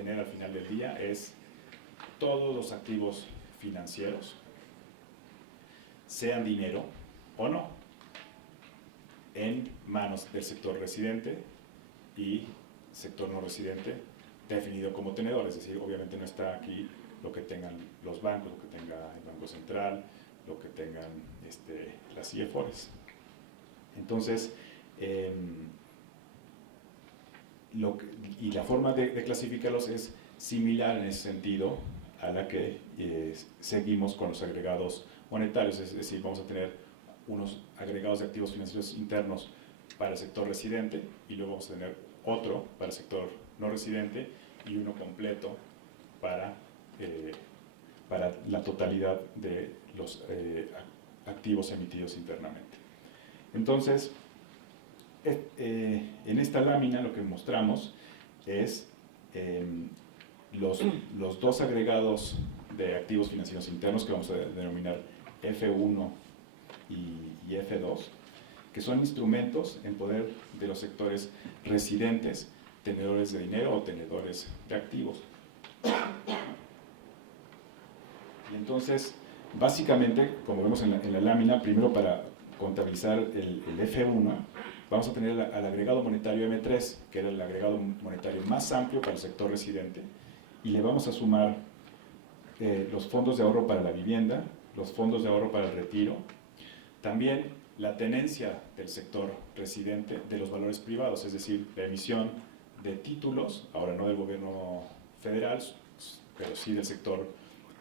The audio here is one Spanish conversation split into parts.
tener al final del día es todos los activos financieros, sean dinero o no, en manos del sector residente y sector no residente definido como tenedor, es decir, obviamente no está aquí lo que tengan los bancos, lo que tenga el Banco Central, lo que tengan las IEFORES. Entonces, y la forma de clasificarlos es similar en ese sentido a la que seguimos con los agregados monetarios, es decir, vamos a tener unos agregados de activos financieros internos para el sector residente y luego vamos a tener otro para el sector no residente y uno completo para la totalidad de los activos emitidos internamente. Entonces, en esta lámina lo que mostramos es los dos agregados de activos financieros internos que vamos a denominar F1 y F2, que son instrumentos en poder de los sectores residentes, tenedores de dinero o tenedores de activos. Y entonces, básicamente, como vemos en la lámina, primero para contabilizar el F1, vamos a tener al agregado monetario M3, que era el agregado monetario más amplio para el sector residente, y le vamos a sumar los fondos de ahorro para la vivienda, los fondos de ahorro para el retiro, también la tenencia del sector residente de los valores privados, es decir, la emisión de títulos, ahora no del gobierno federal, pero sí del sector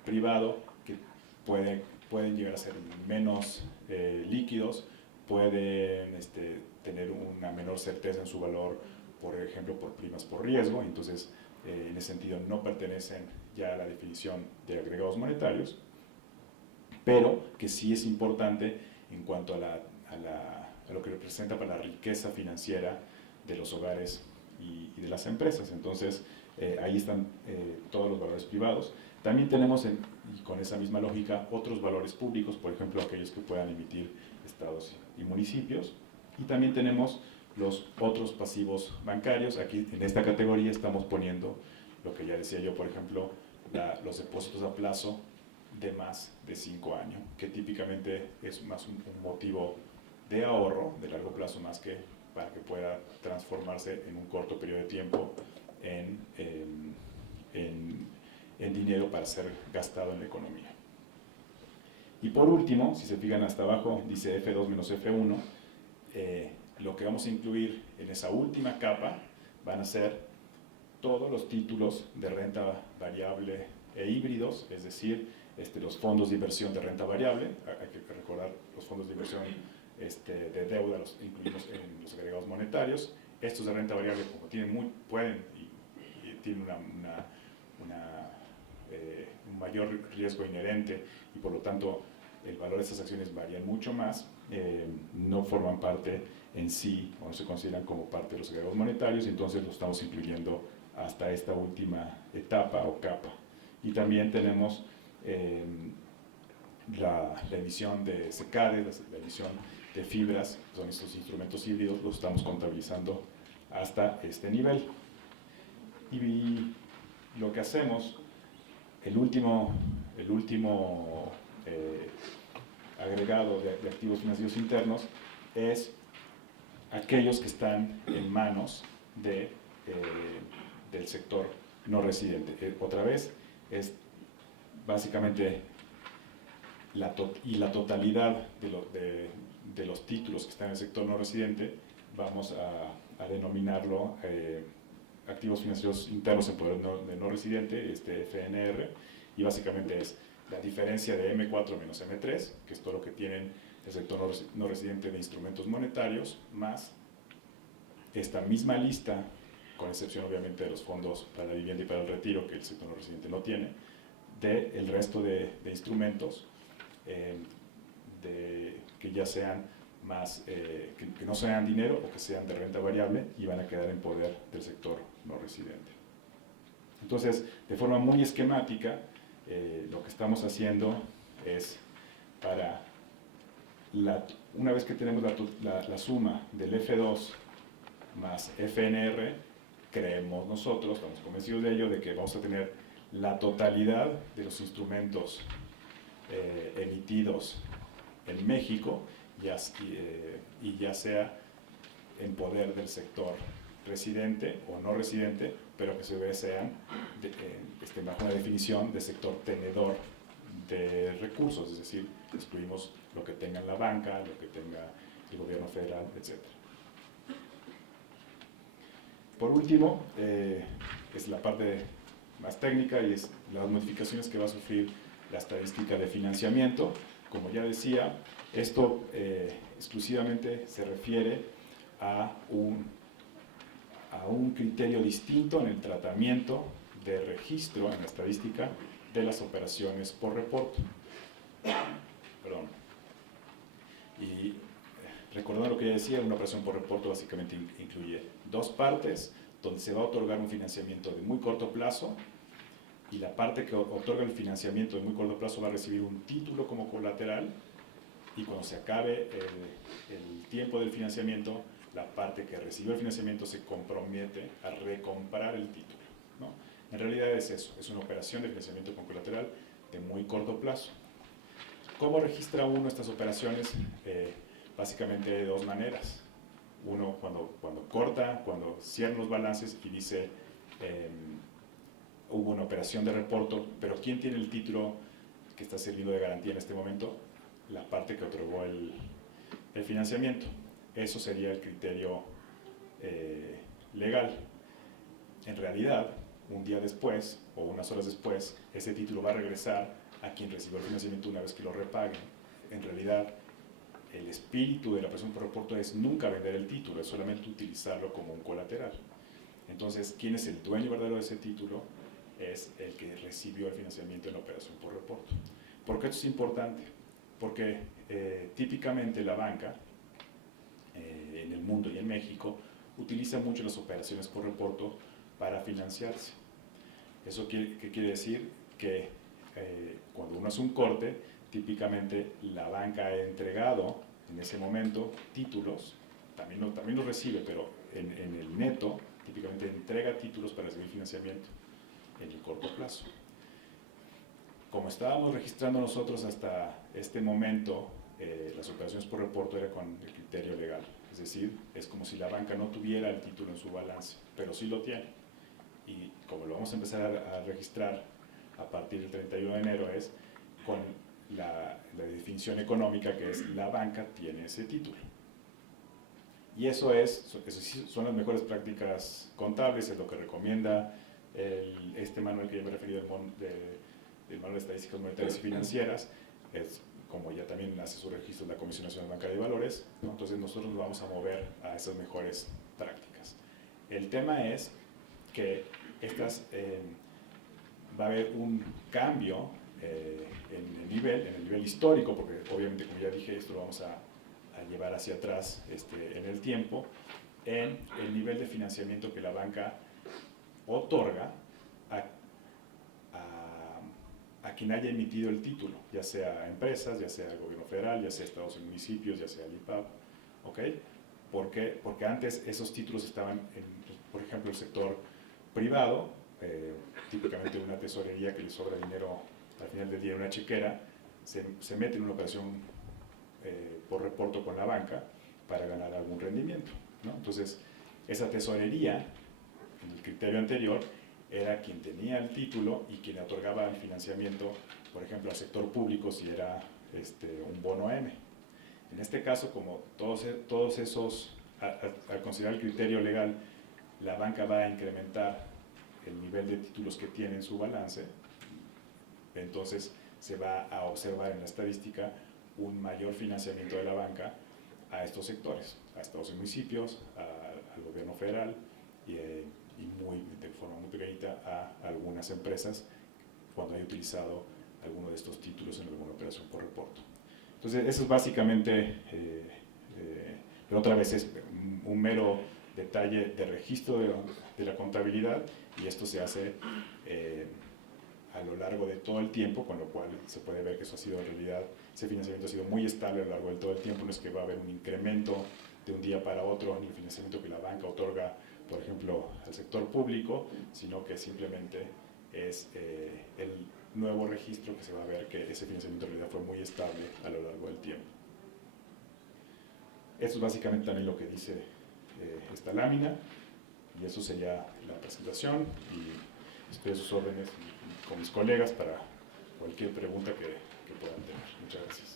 privado, que pueden llegar a ser menos líquidos, pueden tener una menor certeza en su valor, por ejemplo, por primas por riesgo, entonces en ese sentido no pertenecen ya a la definición de agregados monetarios, pero que sí es importante en cuanto a lo que representa para la riqueza financiera de los hogares y de las empresas. Entonces, ahí están todos los valores privados. También tenemos, y con esa misma lógica, otros valores públicos, por ejemplo, aquellos que puedan emitir estados y municipios. Y también tenemos los otros pasivos bancarios. Aquí, en esta categoría, estamos poniendo lo que ya decía yo, por ejemplo, los depósitos a plazo de más de 5 años, que típicamente es más un motivo de ahorro de largo plazo, más que para que pueda transformarse en un corto periodo de tiempo en dinero para ser gastado en la economía. Y por último, si se fijan hasta abajo, dice F2 menos F1, lo que vamos a incluir en esa última capa van a ser todos los títulos de renta variable e híbridos, es decir, los fondos de inversión de renta variable. Hay que recordar, los fondos de inversión de deuda los incluimos en los agregados monetarios. Estos de renta variable, como tienen tienen un mayor riesgo inherente y por lo tanto el valor de estas acciones varían mucho más, no forman parte en sí o no se consideran como parte de los agregados monetarios, entonces lo estamos incluyendo hasta esta última etapa o capa. Y también tenemos la emisión de CECADE, la emisión de fibras, son estos instrumentos híbridos, los estamos contabilizando hasta este nivel. Y lo que hacemos, el último agregado de activos financieros internos es aquellos que están en manos del sector no residente. Otra vez, es básicamente la totalidad de los títulos que están en el sector no residente, vamos a denominarlo activos financieros internos en poder de no residente, FNR, y básicamente es la diferencia de M4 menos M3, que es todo lo que tienen el sector no residente de instrumentos monetarios, más esta misma lista, con excepción obviamente de los fondos para la vivienda y para el retiro, que el sector no residente no tiene, del resto de instrumentos que ya sean más, que no sean dinero o que sean de renta variable y van a quedar en poder del sector no residente. Entonces, de forma muy esquemática, lo que estamos haciendo es una vez que tenemos la suma del F2 más FNR, creemos nosotros, estamos convencidos de ello, de que vamos a tener la totalidad de los instrumentos emitidos en México, y ya sea en poder del sector residente o no residente, pero que sean bajo una definición de sector tenedor de recursos, es decir, excluimos lo que tenga la banca, lo que tenga el gobierno federal, etc. Por último, es la parte más técnica y es las modificaciones que va a sufrir la estadística de financiamiento. Como ya decía, esto exclusivamente se refiere a un criterio distinto en el tratamiento de registro en la estadística de las operaciones por reporte. Perdón. Y recordando lo que ya decía, una operación por reporte básicamente incluye dos partes, donde se va a otorgar un financiamiento de muy corto plazo, y la parte que otorga el financiamiento de muy corto plazo va a recibir un título como colateral, y cuando se acabe el tiempo del financiamiento, la parte que recibió el financiamiento se compromete a recomprar el título, ¿no? En realidad es eso, es una operación de financiamiento con colateral de muy corto plazo. ¿Cómo registra uno estas operaciones? Básicamente de dos maneras. Uno, cuando corta, cuando cierra los balances y dice hubo una operación de reporto, pero ¿quién tiene el título que está sirviendo de garantía en este momento? La parte que otorgó el financiamiento. Eso sería el criterio legal. En realidad, un día después o unas horas después, ese título va a regresar a quien recibió el financiamiento una vez que lo repaguen. En realidad, el espíritu de la operación por reporto es nunca vender el título, es solamente utilizarlo como un colateral. Entonces, ¿quién es el dueño verdadero de ese título? Es el que recibió el financiamiento en la operación por reporto. ¿Por qué esto es importante? Porque típicamente la banca, en el mundo y en México, utiliza mucho las operaciones por reporto para financiarse. ¿Eso qué quiere decir? Que cuando uno hace un corte, típicamente la banca ha entregado en ese momento títulos, también los recibe, pero en el neto, típicamente entrega títulos para recibir financiamiento en el corto plazo. Como estábamos registrando nosotros hasta este momento, las operaciones por reporto eran con el criterio legal, es decir, es como si la banca no tuviera el título en su balance, pero sí lo tiene. Y como lo vamos a empezar a registrar a partir del 31 de enero, es con la definición económica, que es la banca tiene ese título. Y eso son las mejores prácticas contables, es lo que recomienda este manual que ya me he referido del Manual de Estadísticas Monetarias y Financieras, es como ya también hace su registro la Comisión Nacional Bancaria de Valores, ¿no? Entonces nosotros nos vamos a mover a esas mejores prácticas. El tema es que va a haber un cambio en el nivel histórico, porque obviamente, como ya dije, esto lo vamos a llevar hacia atrás en el tiempo, en el nivel de financiamiento que la banca otorga a quien haya emitido el título, ya sea empresas, ya sea el gobierno federal, ya sea estados y municipios, ya sea el IPAB, ¿ok? ¿Por qué? Porque antes esos títulos estaban por ejemplo, el sector privado, típicamente una tesorería que le sobra dinero al final del día en una chequera, se mete en una operación por reporto con la banca para ganar algún rendimiento, ¿no? Entonces, esa tesorería, en el criterio anterior, era quien tenía el título y quien otorgaba el financiamiento, por ejemplo, al sector público si era un bono M. En este caso, como todos esos, al considerar el criterio legal, la banca va a incrementar el nivel de títulos que tiene en su balance, entonces se va a observar en la estadística un mayor financiamiento de la banca a estos sectores, a estados y municipios, al gobierno federal y de forma muy pequeñita a algunas empresas cuando haya utilizado alguno de estos títulos en alguna operación por reporto. Entonces, eso es básicamente, pero otra vez es un mero detalle de registro de la contabilidad, y esto se hace a lo largo de todo el tiempo, con lo cual se puede ver que eso ha sido en realidad, ese financiamiento ha sido muy estable a lo largo de todo el tiempo, no es que va a haber un incremento de un día para otro en el financiamiento que la banca otorga por ejemplo, al sector público, sino que simplemente es el nuevo registro que se va a ver que ese financiamiento en realidad fue muy estable a lo largo del tiempo. Esto es básicamente también lo que dice esta lámina, y eso sería la presentación, y estoy a sus órdenes con mis colegas para cualquier pregunta que puedan tener. Muchas gracias.